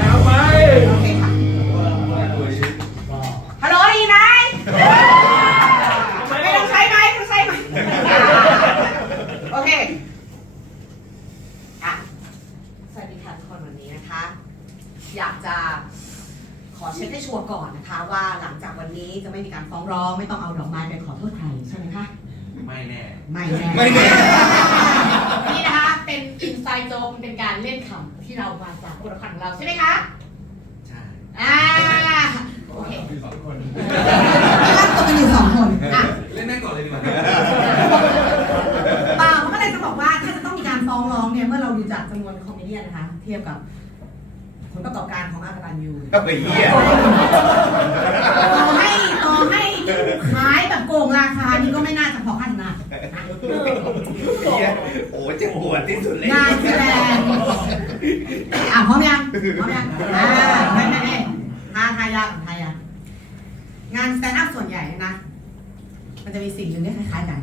ยาวไปโอเคค่ะฮัลโหลได้ยินไหมไม่ต้องใช้ไหมต้องใช้ไหมโอเคอะสวัสดีค่ะทุกคนวันนี้นะคะ อยากจะขอเช็คให้ชัวร์ก่อนนะคะ ว่าหลังจากวันนี้จะไม่มีการฟ้องร้อง ไม่ต้องเอาดอกไม้ไปขอโทษใครใช่ไหมคะ ไม่แน่ ไม่แน่ ไม่แน่นี่ ที่เรามาจากบทละครของเราใช่ไหมคะ ใช่อ่าโอเคมีสองคนไม่ว่าตัวกันอยู่สองคนอะเล่นแม่งก่อนเลยดีกว่าเปล่ามันก็เลยจะบอกว่าถ้าจะต้องมีการฟ้องร้องเนี่ยเมื่อเราดูจากจำนวนคอมเมดี้นะคะ เทียบกับผลประกอบการของอากตันยูก็ไปเหี้ยต่อให้ต่อให้ขายแบบโกงราคานี่ก็ไม่น่าจะพอขั้นนะเหี้ยโอ้เจ็บปวดที่สุดเลยงานแสดง อะพร้อมยังพร้อมยังอ่าไม่ไม่ไม่ทาทายาของไทยอะงานสแตนด์อัพส่วนใหญ่นะ มันจะมีสิ่งหนึ่งที่คล้ายๆกัน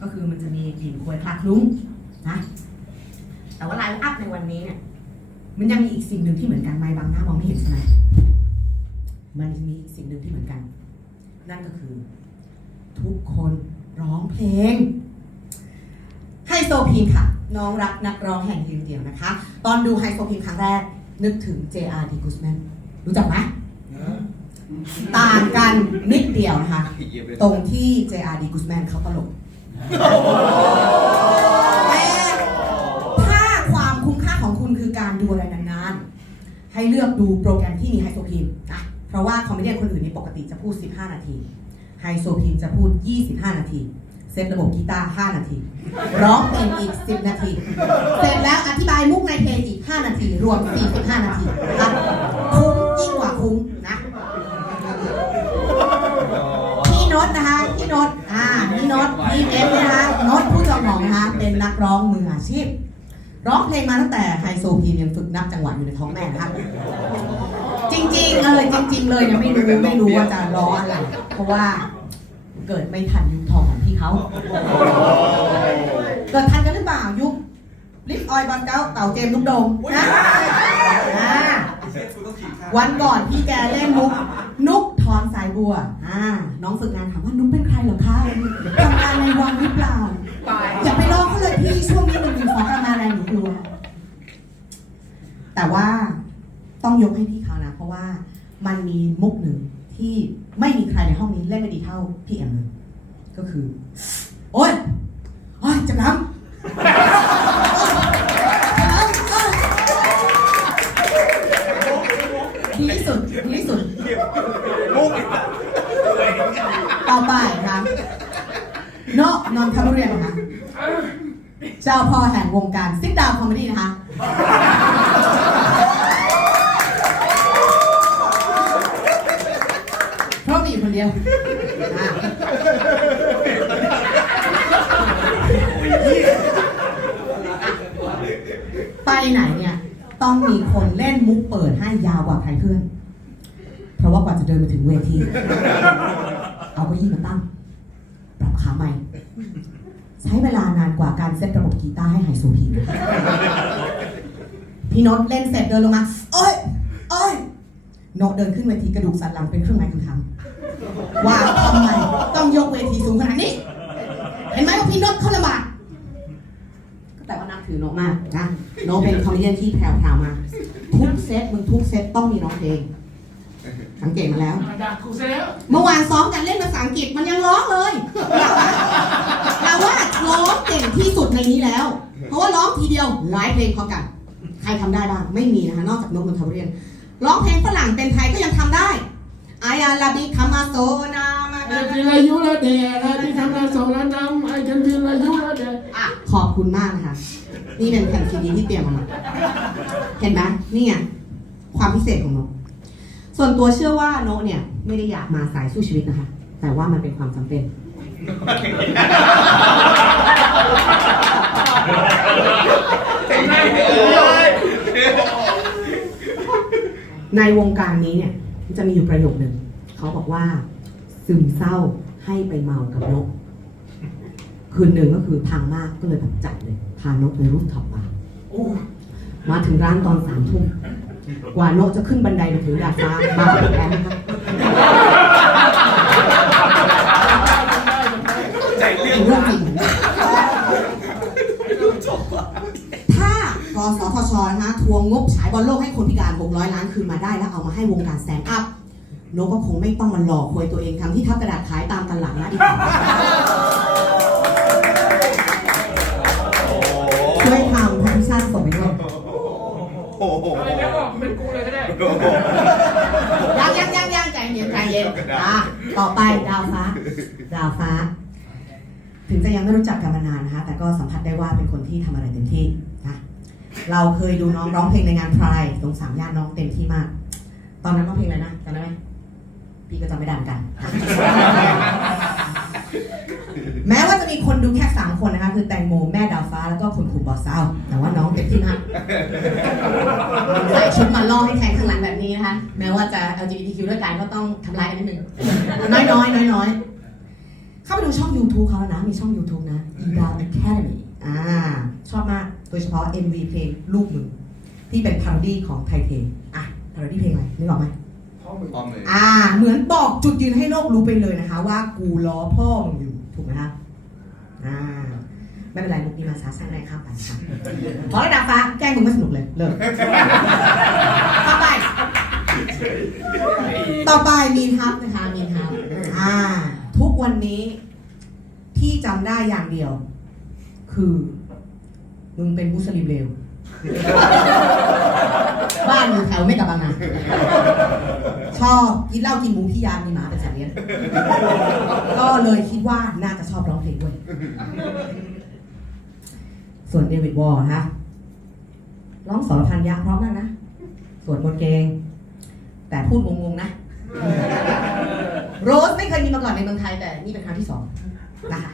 ก็คือมันจะมีกลิ่นควยคลักลุ้งนะ แต่ว่าไลน์อัพในวันนี้เนี่ย มันยังมีอีกสิ่งหนึ่งที่เหมือนกันไหมบางหน้ามองไม่เห็นใช่ไหมมันจะมีสิ่งหนึ่งที่เหมือนกัน นั่นก็คือ ทุกคนร้องเพลงไฮโซพีค่ะ น้องรักนักร้องแห่งยืนเดี่ยวนะคะ ตอนดูไฮโซพีมครั้งแรก นึกถึง JR d g u s m a n รู้จักไหมต่างกันนิดเดียวนะคะ ตรงที่ JR d g u s m a n เขาตลกแต่ถ้าความคุ้มค่าของคุณคือการดูอะไรนานๆ ให้เลือกดูโปรแกรมที่มีไฮโซพีมนะเพราะว่าคอมเมดี้คนอื่นนี่ปกติจะพูด 15 นาทีไฮโซพีมจะพูด 25 นาที เซตระบบกีตาร์5นาที ร้องเพลงอีก 10 นาที เสร็จแล้วอธิบายมุกในเพลงอีก 5 นาที รวม 45 นาทีครับคุ้มยิ่งกว่าคุ้มนะพี่นตนะคะพี่นตอ่าพี่นตพี่เอฟนะคะนตผู้จำลองนะคะเป็นนักร้องมืออาชีพ ร้องเพลงมาตั้งแต่ไฮโซพียังฝึกนับจังหวะอยู่ในท้องแม่นะคะจริงๆเออจริง ๆ เลยเนี่ยไม่รู้ไม่รู้ว่าจะร้องอะไรเพราะว่าเกิดไม่ทันยุคทอง เขาเกิดทันกันหรือเปล่ายุคลิฟออยบอลเก้าเต่าเจมส์ลูกโดมนะอ่าวันก่อนพี่แกเล่นมุก นุกทอนสายบัวอ่าน้องฝึกงานถามว่านุกเป็นใครเหรอคะทำงานในวังหรือเปล่าอย่าไปลองเขาเลยพี่ช่วงนี้หนึ่งหนึ่งสองประมาณอะไรหนูกลัว แต่ว่าต้องยกให้พี่เขานะ เพราะว่ามันมีมุกหนึ่งที่ไม่มีใครในห้องนี้เล่นไม่ดีเท่าพี่แอมเลย ก็คือ โอ๊ยโอ๊ยจะน้ำดีที่สุดดีที่สุด มุกต่อไปครับโนนนทบุรีนะคะเจ้าพ่อแห่งวงการซิดดาวคอมเมดี้นะคะ เพราะมีอยู่คนเดียวอะ ไปไหนเนี่ย ต้องมีคนเล่นมุกเปิดให้ยาวกว่าใครเพื่อน เพราะว่ากว่าจะเดินมาถึงเวที เอาเก็ยี่มาตั้ง ปรับขาใหม่ ใช้เวลานานกว่าการเซตระบบกีตาร์ให้ไฮโซพีพี่โนตเล่นเสร็จเดินลงมา โอ้ยโอ้ยโนตเดินขึ้นเวทีกระดูกสันหลังเป็นเครื่องหมายคำถาม ว่าทำไมต้องยกเวทีสูงขนาดนี้ เห็นไหมว่าพี่โนตเขาลำบากก็แต่ว่านับถือโนตมากนะโนตเป็นคอมเมดี้ที่แผ่วๆมากทุกเซตมึงทุกเซตต้องมีร้องเพลงสังเกตมาแล้วด่ากูซะแล้วเมื่อวานซ้อมกันเล่นภาษาอังกฤษมันยังร้องเลยแปลว่าร้องเก่งที่สุดในนี้แล้ว เพราะว่าร้องทีเดียวหลายเพลงพร้อมกัน ใครทำได้บ้าง ไม่มีนะคะ นอกจากนกนนทบุรีร้องเพลงฝรั่งเป็นไทยก็ยังทำได้อายาลาบิคามาโซนามาไอ้ทีละยุละเดะไอ้ที่ทำงานสองละน้ำไอ้กันทีละยุละเดะอะขอบคุณมากนะคะ นี่เป็นแผ่นซีดีที่เตรียมมาเห็นไหมนี่ไงความพิเศษของนกส่วนตัวเชื่อว่านกเนี่ย ไม่ได้อยากมาสายสู้ชีวิตนะคะ แต่ว่ามันเป็นความจำเป็น ในวงการนี้เนี่ย จะมีอยู่ประโยคหนึ่ง เขาบอกว่า ซึมเศร้าให้ไปเมากับนก คืนหนึ่งก็คือพังมากก็เลยแบบจัดเลย พานกไปรูฟท็อปบาร์โอ้มาถึงร้านตอนสามทุ่มกว่าโนกจะขึ้นบันไดไปถึงดาดฟ้ามาเป็นแอมนะคะใจเรื่องเรื่องจริงจบว่ะถ้ากสทชนะคะทวงงบฉายบอลโลกให้คนพิการ 600 ล้านคืนมาได้แล้วเอามาให้วงการแซนด์อัพโนกก็คงไม่ต้องมาหลอกควยตัวเองทำที่ทับกระดาษขายตามตลาดนัดอีกต่อไปโอ้โหช่วยทำให้พิชาติส่งไปด้วยโอ้โหอะไรไม่ออกเป็นกูเลยก็ได้ยังยังยังยังใจเย็นใจเย็นอะต่อไปดาวฟ้า ดาวฟ้า ถึงจะยังไม่รู้จักกันมานานนะคะ แต่ก็สัมผัสได้ว่าเป็นคนที่ทำอะไรเต็มที่นะเราเคยดูน้องร้องเพลงในงานพรายตรงสามย่านน้องเต็มที่มาก ตอนนั้นร้องเพลงอะไรนะจำได้ไหม พี่ก็จำไม่ได้เหมือนกัน แม้ว่าจะมีคนดูแค่สามคนนะคะ คือแตงโมแม่ดาวฟ้าแล้วก็คุณครูบอสซาแต่ว่าน้องเต็มที่มากใส่ชุดมาล่อให้แทงข้างหลังแบบนี้นะคะ แม้ว่าจะ LGBTQ ด้วยกันก็ต้องทำลายกันนิดนึงน้อยน้อยน้อยน้อยเข้าไปดูช่อง YouTube เขาแล้วนะ มีช่อง YouTube นะ e d a Academy อ่า ชอบมาก โดยเฉพาะ MV เพลงลูกมึงที่เป็นพาร์ดี้ของไทเทอะพาร์ดี้เพลงอะไรนึกออกไหม พ่อมึงพร้อมเลยอ่า เหมือนบอกจุดยืนให้โลกรู้ไปเลยนะคะ ว่ากูล้อพ่อมึงอยู่ถูกไหมคะอ่าไม่เป็นไรมุกนี้มาซาสั้นได้ข้ามไปค่ะขอให้ดาฟ้าแกล้งมึงไม่สนุกเลยเลิกต่อไป ต่อไปมีนฮับนะคะมีนฮับอ่า ทุกวันนี้ที่จำได้อย่างเดียว คือมึงเป็นมุสลิมเลวบ้านอยู่แถวไม่กับบางนา ชอบกินเหล้ากินหมูพี่ยามมีหมาเป็นสัตว์เลี้ยงก็เลยคิดว่าน่าจะชอบร้องเพลงด้วย ส่วนเดวิดวอร์นะร้องสรพันยะพร้อมมากนะ ส่วนบนเกง แต่พูดงงๆนะ โรสไม่เคยมีมาก่อนในเมืองไทยแต่นี่เป็นครั้งที่สองนะคะ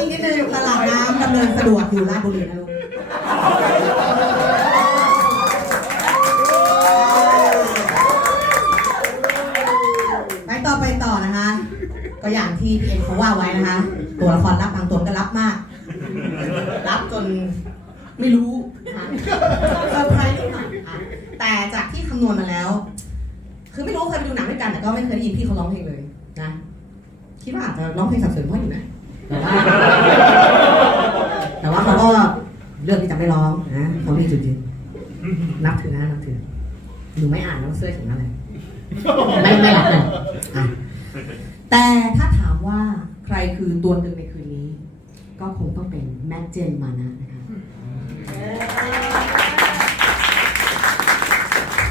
อ๋อมีนิดนึงตลาดน้ำดำเนินสะดวกอยู่ราชบุรีนะลูกไปต่อไปต่อนะคะ ก็อย่างที่พี่เอ็มเขาว่าไว้นะคะ ตัวละครรับบางตัวก็รับมาก รับจนไม่รู้นะคะเซอร์ไพรส์นิดหน่อยค่ะแต่จากที่คำนวณมาแล้ว คือไม่รู้เคยไปดูหนังด้วยกันแต่ก็ไม่เคยได้ยินพี่เขาร้องเพลงเลยนะคิดว่าอาจจะร้องเพลงสับสนพ่ออยู่นะ แต่ว่าแต่ว่าเขาก็เลือกที่จะไม่ร้องนะเขามีจุดยืนนับถือนะนับถือหนูไม่อ่านแล้วเสื้อถึงอะไรไม่ไม่รับเลยอะแต่ถ้าถามว่าใครคือตัวตึงในคืนนี้ ก็คงต้องเป็นแม็กเจนมานะนะคะ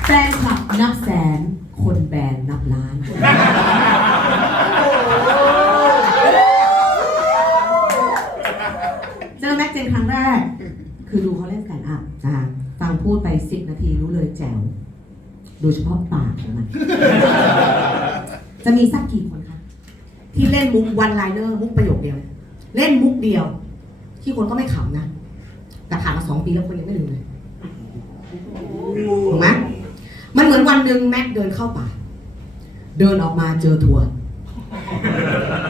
แฟนคลับนับแสน คนแบนนับล้าน เจอแม็กเจนครั้งแรก คือดูเขาเล่นสแตนด์อัพนะคะฟังพูดไปสิบนาทีรู้เลยแจ๋วโดยเฉพาะปากของมัน จะมีสักกี่คนคะ ที่เล่นมุกวันไลเนอร์มุกประโยคเดียวเนี่ยเล่นมุกเดียว ที่คนก็ไม่ขำนะ แต่ผ่านมาสองปีแล้วคนยังไม่ลืมเลยถูกไหมมันเหมือนวันหนึ่งแม็กเดินเข้าป่า เดินออกมาเจอทัวร์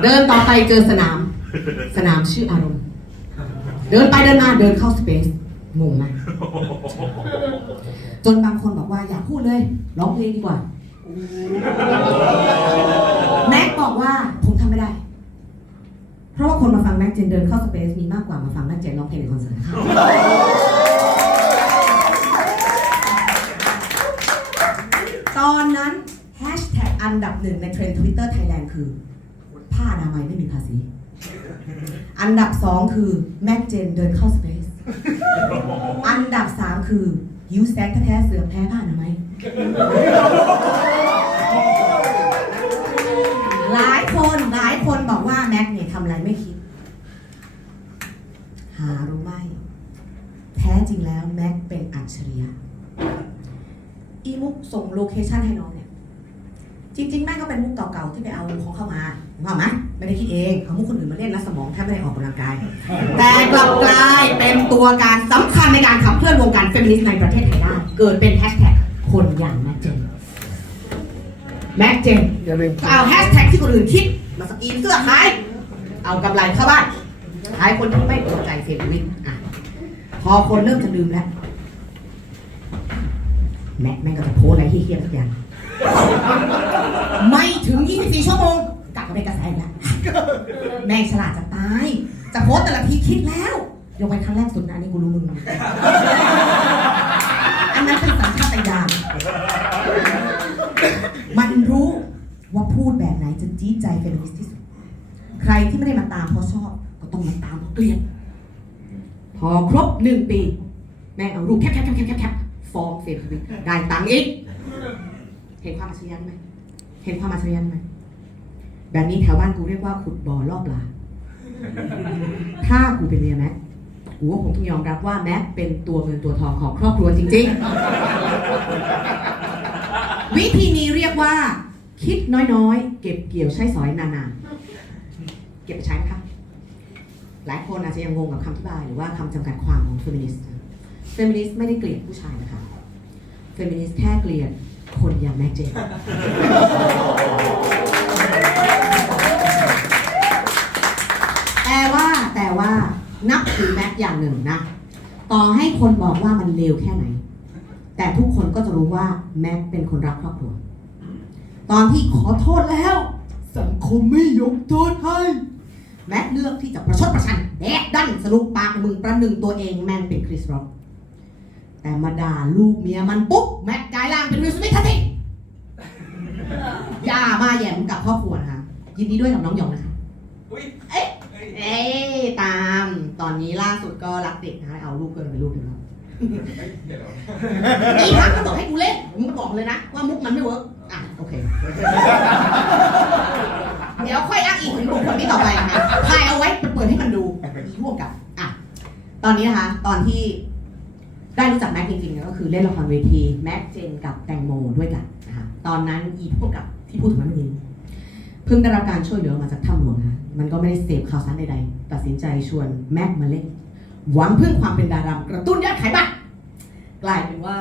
เดินต่อไปเจอสนาม สนามชื่ออารมณ์ เดินไปเดินมาเดินเข้าสเปซงงไหมจนบางคนบอกว่าอย่าพูดเลยร้องเพลงดีกว่าแม็กบอกว่าผมทำไม่ได้ เพราะว่าคนมาฟังแม็กเจนเดินเข้าสเปซมีมากกว่ามาฟังแม็กเจนร้องเพลงในคอนเสิร์ตค่ะตอนนั้นแฮชแท็กอันดับหนึ่งในเทรนด์ทวิตเตอร์ไทยแลนด์คือ ผ้าอนามัยไม่มีภาษี อันดับสองคือแม็กเจนเดินเข้าสเปซอันดับสามคือยูแซกแท้ๆเสือแพ้ผ้าอนามัยหลายคนหลายคนบอกว่าแม็กเนี่ยทำอะไรไม่คิด หารู้ไหม แท้จริงแล้วแม็กเป็นอัจฉริยะ อีมุกส่งโลเคชันให้น้องเนี่ย จริง ๆ แม่งก็เป็นมุกเก่าๆที่ไปเอาของเข้ามาถูกไหม ไม่ได้คิดเองเอามุกคนอื่นมาเล่นแล้วสมองแทบไม่ได้ออกกำลังกาย แต่กลับกลายเป็นตัวการสำคัญในการขับเคลื่อนวงการเฟมินิสต์ในประเทศไทยได้เกิดเป็นแฮชแท็กคนอย่างแม่เจนแม็กเจนอย่าลืมก็เอาแฮชแท็กที่คนอื่นคิดมาสกรีนเสื้อขาย เอากำไรเข้าบ้านขายคนที่ไม่พอใจเฟรนด์วิกอะพอคนเริ่มจะลืมแล้วแม็กแม่งก็จะโพสต์อะไรที่เครียดๆสักอย่างไม่ถึง 24 ชั่วโมงกลับมาเป็นกระแสอีกแล้ว แม่งฉลาดจะตาย จะโพสแต่ละทีคิดแล้ว ยกเว้นครั้งแรกสุดนะอันนี้กูรู้มึงอันนั้นเป็นสัญชาตญาณมันรู้ว่าพูดแบบไหนจะจี๊ดใจเฟมินิสต์ที่สุด ใครที่ไม่ได้มาตามเพราะชอบ ก็ต้องมาตามเพราะเกลียดพอครบหนึ่งปี แม่งเอารูปแคปแคปแคปแคปแคปฟ้องเฟซบุ๊กได้ตังค์อีก เห็นความอัจฉริยะไหมเห็นความอัจฉริยะไหม แบบนี้แถวบ้านกูเรียกว่าขุดบ่อล่อปลาถ้ากูเป็นเมียแม็กกูก็คงต้องยอมรับว่าแม็กเป็นตัวเงินตัวทองของครอบครัวจริง ๆ วิธีนี้เรียกว่า คิดน้อยๆ เก็บเกี่ยวใช้สอยนานๆ เก็บไปใช้ไหมคะหลายคนอาจจะยังงงกับคำอธิบายหรือว่าคำจำกัดความของเฟมินิสต์เฟมินิสต์ไม่ได้เกลียดผู้ชายนะคะเฟมินิสต์แค่เกลียดคนอย่างแม็กเจน นับถือแม็กอย่างหนึ่งนะ ต่อให้คนบอกว่ามันเลวแค่ไหน แต่ทุกคนก็จะรู้ว่าแม็กเป็นคนรักครอบครัว ตอนที่ขอโทษแล้ว สังคมไม่ยกโทษให้ แม็กเลือกที่จะประชดประชันแดกดันสรุปปากมึงประหนึ่งตัวเองแม่งเป็นคริสร็อกแต่มาด่าลูกเมียมันปุ๊บแม็กกลายร่างเป็นวิลสมิธทันทีอย่ามาแหย่มกับครอบครัวนะคะยินดีด้วยกับน้องหยองนะคะอุ้ยเอ๊ะเอ๊ะตาม ตอนนี้ล่าสุดก็รักเด็กนะเอาลูกเกินไปลูกหนึ่งแล้วนี่ถามก็บอกให้กูเล่นมึงก็บอกเลยนะ ว่ามุกมันไม่เวิร์กอะโอเค เดี๋ยวค่อยอ้างอิงถึงบุคคลนี้ต่อไปนะคะถ่ายเอาไว้เปิดให้มันดูอีร่วมกับอะตอนนี้นะคะ ตอนที่ได้รู้จักแม็กจริงๆเนี่ยก็คือเล่นละครเวทีแม็กเจนกับแตงโมด้วยกันนะคะตอนนั้นอีพวกกับที่พูดถึงนั้นเมื่อกี้เพิ่งได้รับการช่วยเหลือมาจากถ้ำหลวงนะมันก็ไม่ได้เสพข่าวสารใดๆ ตัดสินใจชวนแม็กมาเล่น หวังเพึ่งความเป็นดารากระตุ้นยอดขายบัตรกลายเป็นว่า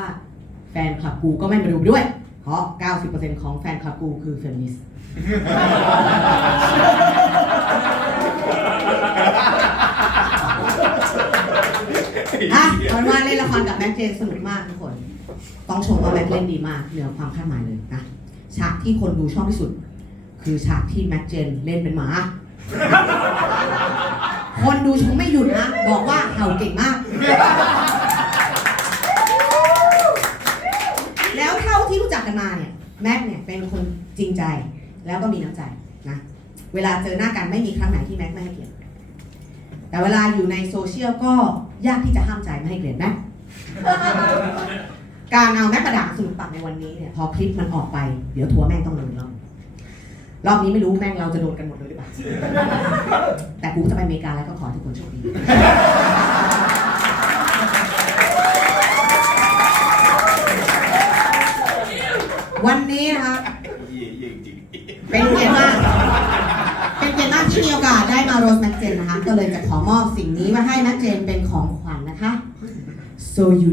แฟนคลับกูก็ไม่มาดูด้วย เพราะ 90%ของแฟนคลับกูคือเฟมินิสต์อะเอนว่าเล่นละครกับแม็กเจนสนุกมากทุกคน ต้องชมว่าแม็กเล่นดีมากเหนือความคาดหมายเลยนะ ฉากที่คนดูชอบที่สุด คือฉากที่แม็กเจนเล่นเป็นหมา คนดูชมไม่หยุดนะ บอกว่าเห่าเก่งมาก แล้วเท่าที่รู้จักกันมาเนี่ย แม็กเนี่ยเป็นคนจริงใจ แล้วก็มีน้ำใจนะ เวลาเจอหน้ากันไม่มีครั้งไหนที่แม็กไม่ให้เกียรติ แต่เวลาอยู่ในโซเชียลก็ยากที่จะห้ามใจไม่ให้เกลียดแม็กการเอาแม็กกระดาษสนุกปากในวันนี้เนี่ยพอคลิปมันออกไป เดี๋ยวทัวร์แม่งต้องโดนรอบ รอบนี้ไม่รู้แม่งเราจะโดนกันหมดเลยหรือเปล่า แต่กูจะไปอเมริกาแล้วก็ขอทุกคนโชคดีวันนี้นะคะยี่ยี่จริงเป็นเกียรติมาก เป็นเกียรติมากที่มีโอกาสได้มาโรสแม็กเจนนะคะ ก็เลยจะขอมอบสิ่งนี้มาให้แม็กเจนเป็นของขวัญนะคะ so you